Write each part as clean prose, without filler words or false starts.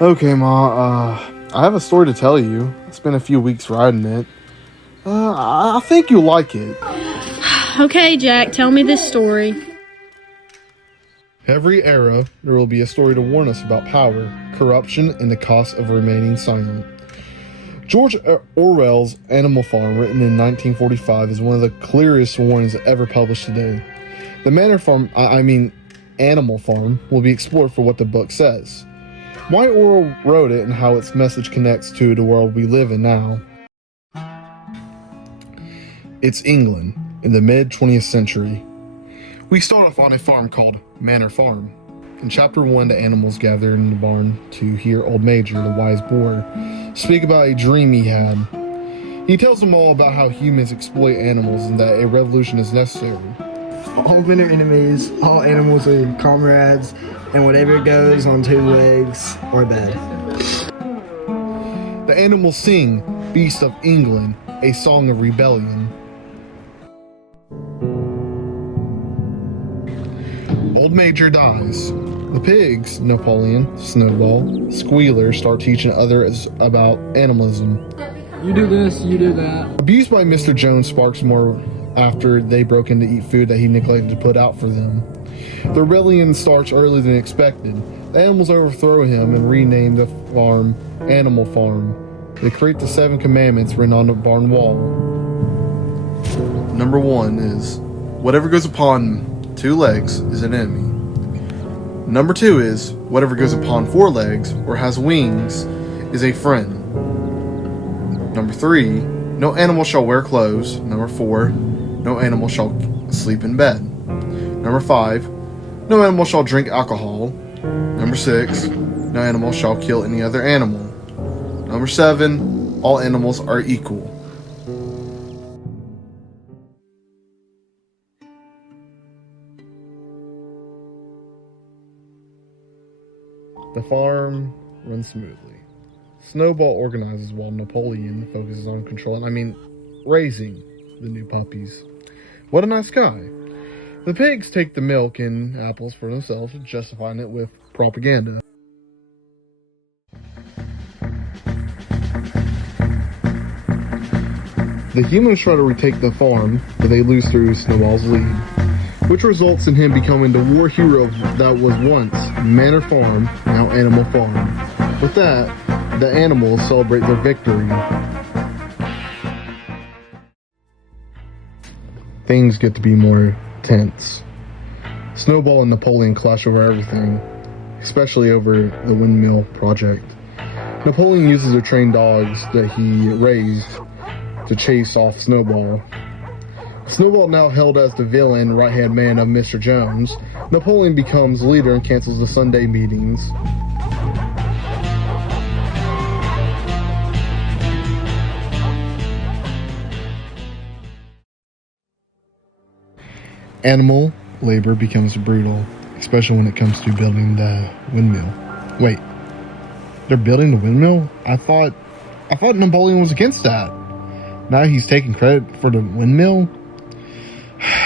Okay, Ma, I have a story to tell you. It's been a few weeks riding it. I think you'll like it. Okay, Jack, tell me this story. Every era, there will be a story to warn us about power, corruption, and the cost of remaining silent. George Orwell's Animal Farm, written in 1945, is one of the clearest warnings ever published today. The Animal Farm, will be explored for what the book says. Why Orwell wrote it and how its message connects to the world we live in now. It's England, in the mid-20th century. We start off on a farm called Manor Farm. In Chapter 1, the animals gather in the barn to hear Old Major, the wise boar, speak about a dream he had. He tells them all about how humans exploit animals and that a revolution is necessary. All men are enemies, all animals are comrades, and whatever goes on two legs are bad. The animals sing Beast of England, a song of rebellion. Old Major dies. The pigs, Napoleon, Snowball, Squealer, start teaching others about animalism. You do this, you do that. Abused by Mr. Jones sparks more after they broke in to eat food that he neglected to put out for them. The rebellion starts earlier than expected. The animals overthrow him and rename the farm Animal Farm. They create the 7 commandments written on the barn wall. Number 1 is, whatever goes upon 2 legs is an enemy. Number 2 is, whatever goes upon 4 legs or has wings is a friend. Number 3, no animal shall wear clothes. Number 4, no animal shall sleep in bed. Number 5, no animal shall drink alcohol. Number 6, no animal shall kill any other animal. Number 7, all animals are equal. The farm runs smoothly. Snowball organizes while Napoleon focuses on raising the new puppies. What a nice guy. The pigs take the milk and apples for themselves, justifying it with propaganda. The humans try to retake the farm, but they lose through Snowball's lead, which results in him becoming the war hero that was once Manor Farm, now Animal Farm. With that, the animals celebrate their victory. Things get to be more tense. Snowball and Napoleon clash over everything, especially over the windmill project. Napoleon uses their trained dogs that he raised to chase off Snowball. Snowball, now held as the villain right-hand man of Mr. Jones, Napoleon becomes leader and cancels the Sunday meetings. Animal labor becomes brutal, especially when it comes to building the windmill. Wait, they're building the windmill? I thought Napoleon was against that. Now he's taking credit for the windmill?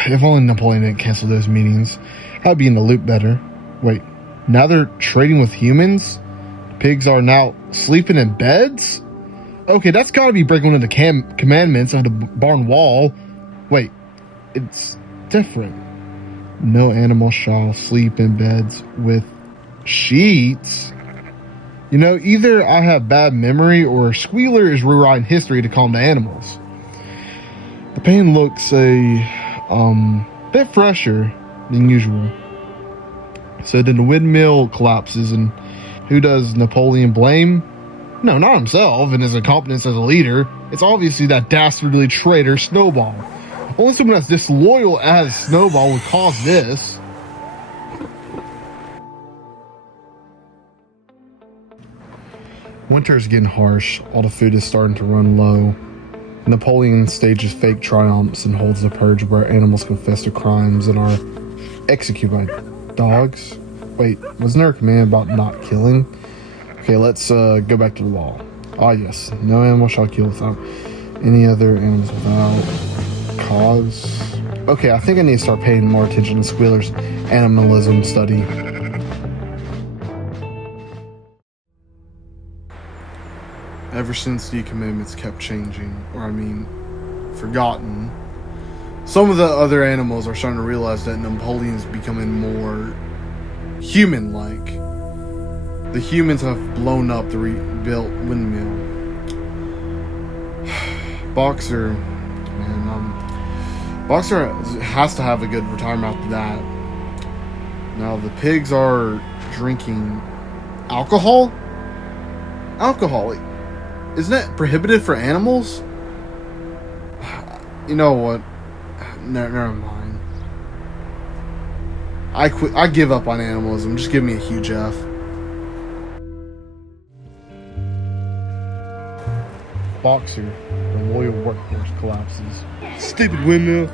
If only Napoleon didn't cancel those meetings, I'd be in the loop better. Wait, now they're trading with humans? Pigs are now sleeping in beds? Okay, that's gotta be breaking one of the commandments of the barn wall. Wait, it's different. No animal shall sleep in beds with sheets. You know, either I have bad memory or Squealer is rewriting history to calm the animals. The pain looks a bit fresher than usual. So then the windmill collapses, and who does Napoleon blame? No, not himself and his incompetence as a leader. It's obviously that dastardly traitor Snowball. Only someone as disloyal as Snowball would cause this. Winter's getting harsh. All the food is starting to run low. Napoleon stages fake triumphs and holds a purge where animals confess their crimes and are executed by dogs. Wait, wasn't there a command about not killing? Okay, let's go back to the law. Ah yes, no animal shall kill without any other animals without cause. Okay, I think I need to start paying more attention to Squealer's animalism study. since the commandments kept changing, forgotten, some of the other animals are starting to realize that Napoleon's becoming more human-like. The humans have blown up the rebuilt windmill. Boxer has to have a good retirement after that. Now the pigs are drinking alcohol? Alcohol? Isn't that prohibited for animals? You know what? Never mind. I quit. I give up on animalism. Just give me a huge F. Boxer, the loyal workforce, collapses. Stupid windmill.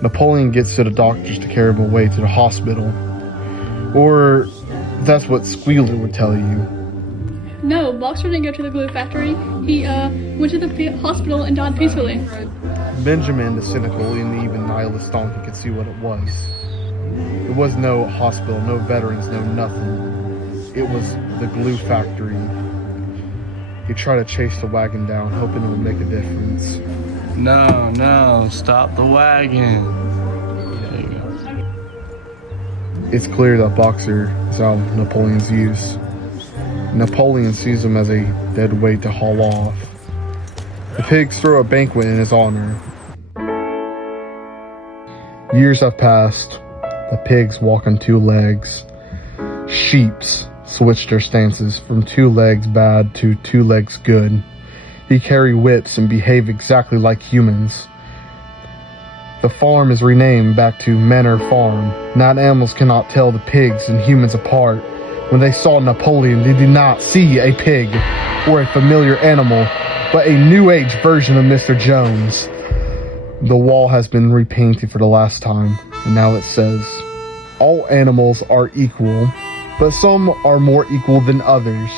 Napoleon gets to the doctors to carry him away to the hospital. Or that's what Squealer would tell you. No, Boxer didn't go to the glue factory. He went to the hospital and died peacefully. Benjamin, the cynical and even nihilist donkey, could see what it was. It was no hospital, no veterans, no nothing. It was the glue factory. He tried to chase the wagon down, hoping it would make a difference. No, stop the wagon. There you go. It's clear that Boxer is out of Napoleon's use. Napoleon sees him as a dead weight to haul off. The pigs throw a banquet in his honor. Years have passed. The pigs walk on two legs. Sheeps switch their stances from 2 legs bad to 2 legs good. He carry whips and behave exactly like humans. The farm is renamed back to Manor Farm. Now animals cannot tell the pigs and humans apart. When they saw Napoleon, they did not see a pig or a familiar animal, but a new age version of Mr. Jones. The wall has been repainted for the last time, and now it says, "All animals are equal, but some are more equal than others."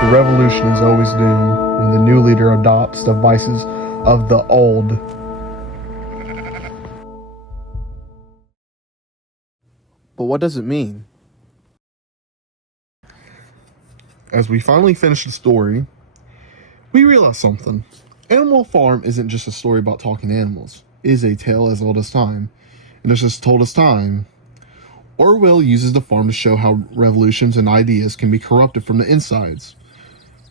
The revolution is always doomed when the new leader adopts the vices of the old. But what does it mean? As we finally finish the story, we realize something. Animal Farm isn't just a story about talking animals. It is a tale as old as time. And it's just told us time. Orwell uses the farm to show how revolutions and ideas can be corrupted from the insides.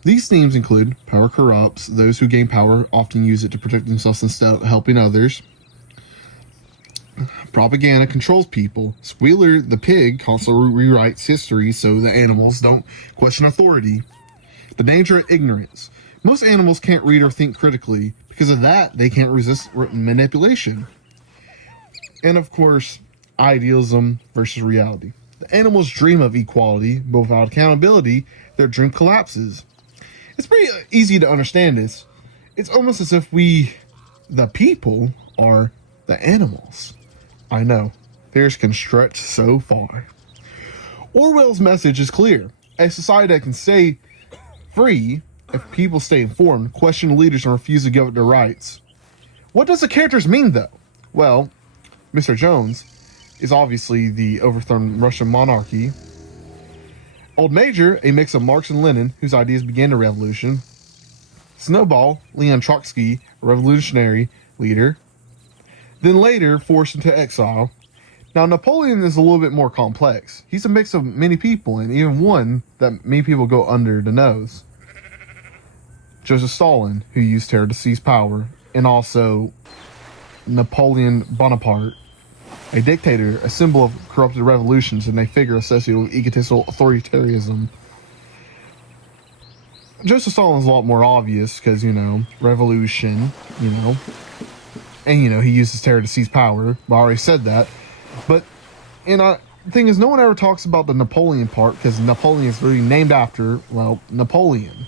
These themes include power corrupts, those who gain power often use it to protect themselves instead of helping others. Propaganda controls people. Squealer the pig constantly rewrites history so the animals don't question authority. The danger of ignorance. Most animals can't read or think critically. Because of that, they can't resist manipulation. And of course, idealism versus reality. The animals dream of equality, but without accountability, their dream collapses. It's pretty easy to understand this. It's almost as if we, the people, are the animals. I know, theories can stretch so far. Orwell's message is clear. A society that can stay free if people stay informed, question leaders, and refuse to give up their rights. What does the characters mean, though? Well, Mr. Jones is obviously the overthrown Russian monarchy. Old Major, a mix of Marx and Lenin, whose ideas began the revolution. Snowball, Leon Trotsky, a revolutionary leader. Then later forced into exile. Now Napoleon is a little bit more complex. He's a mix of many people, and even one that many people go under the nose. Joseph Stalin, who used terror to seize power, and also Napoleon Bonaparte, a dictator, a symbol of corrupted revolutions, and a figure associated with egotistical authoritarianism. Joseph Stalin is a lot more obvious because, revolution, and, he uses terror to seize power. I already said that. But, the thing is, no one ever talks about the Napoleon part because Napoleon is really named after, Napoleon.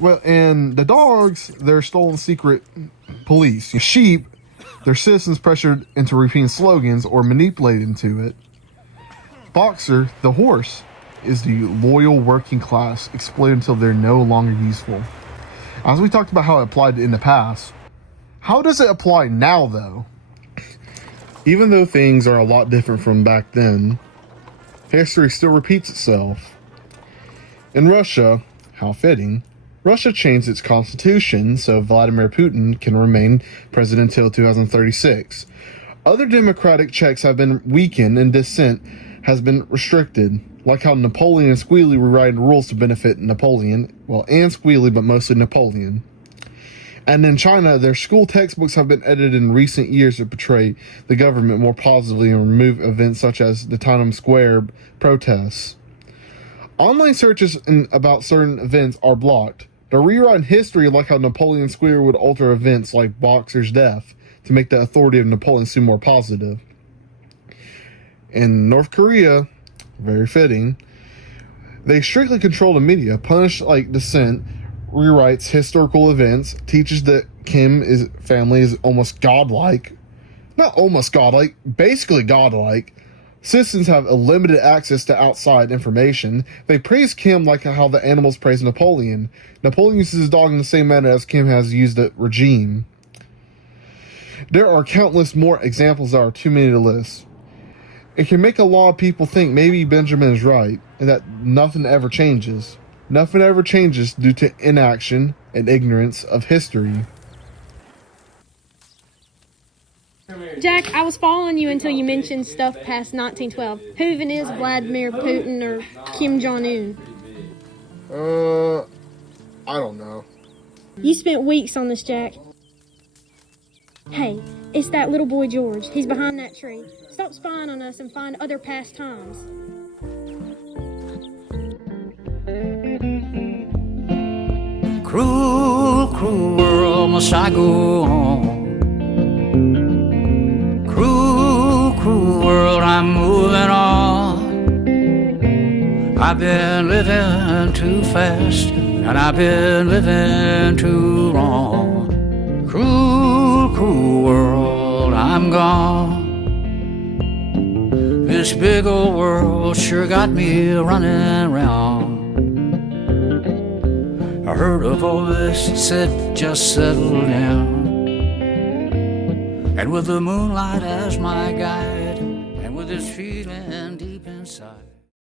Well, and the dogs, they're stolen secret police. Sheep, they're citizens pressured into repeating slogans or manipulated into it. Boxer, the horse, is the loyal working class exploited until they're no longer useful. As we talked about how it applied in the past, how does it apply now, though? Even though things are a lot different from back then, history still repeats itself. In Russia, how fitting, Russia changed its constitution so Vladimir Putin can remain president until 2036. Other democratic checks have been weakened and dissent has been restricted, like how Napoleon and Squealy rewrite rules to benefit Napoleon, well, and Squealy, but mostly Napoleon. And in China, their school textbooks have been edited in recent years to portray the government more positively and remove events such as the Tiananmen Square protests. Online searches about certain events are blocked. They're rewriting history like how Napoleon Square would alter events like Boxer's death to make the authority of Napoleon seem more positive. In North Korea, very fitting, they strictly control the media, punish like dissent, rewrites historical events, teaches that Kim's family is almost godlike. Not almost godlike, basically godlike. Citizens have unlimited access to outside information. They praise Kim like how the animals praise Napoleon. Napoleon uses his dog in the same manner as Kim has used the regime. There are countless more examples that are too many to list. It can make a lot of people think maybe Benjamin is right, and that nothing ever changes. Nothing ever changes due to inaction and ignorance of history. Jack, I was following you until you mentioned stuff past 1912. Who even is Vladimir Putin or Kim Jong-un? I don't know. You spent weeks on this, Jack. Hey, it's that little boy George. He's behind that tree. Stop spying on us and find other past times. Cruel, cruel world, must I go on? Cruel, cruel world, I'm moving on. I've been living too fast, and I've been living too long. Cruel, cruel world, I'm gone. This big old world sure got me running round. I heard a voice that said, just settle down. And with the moonlight as my guide, and with this feeling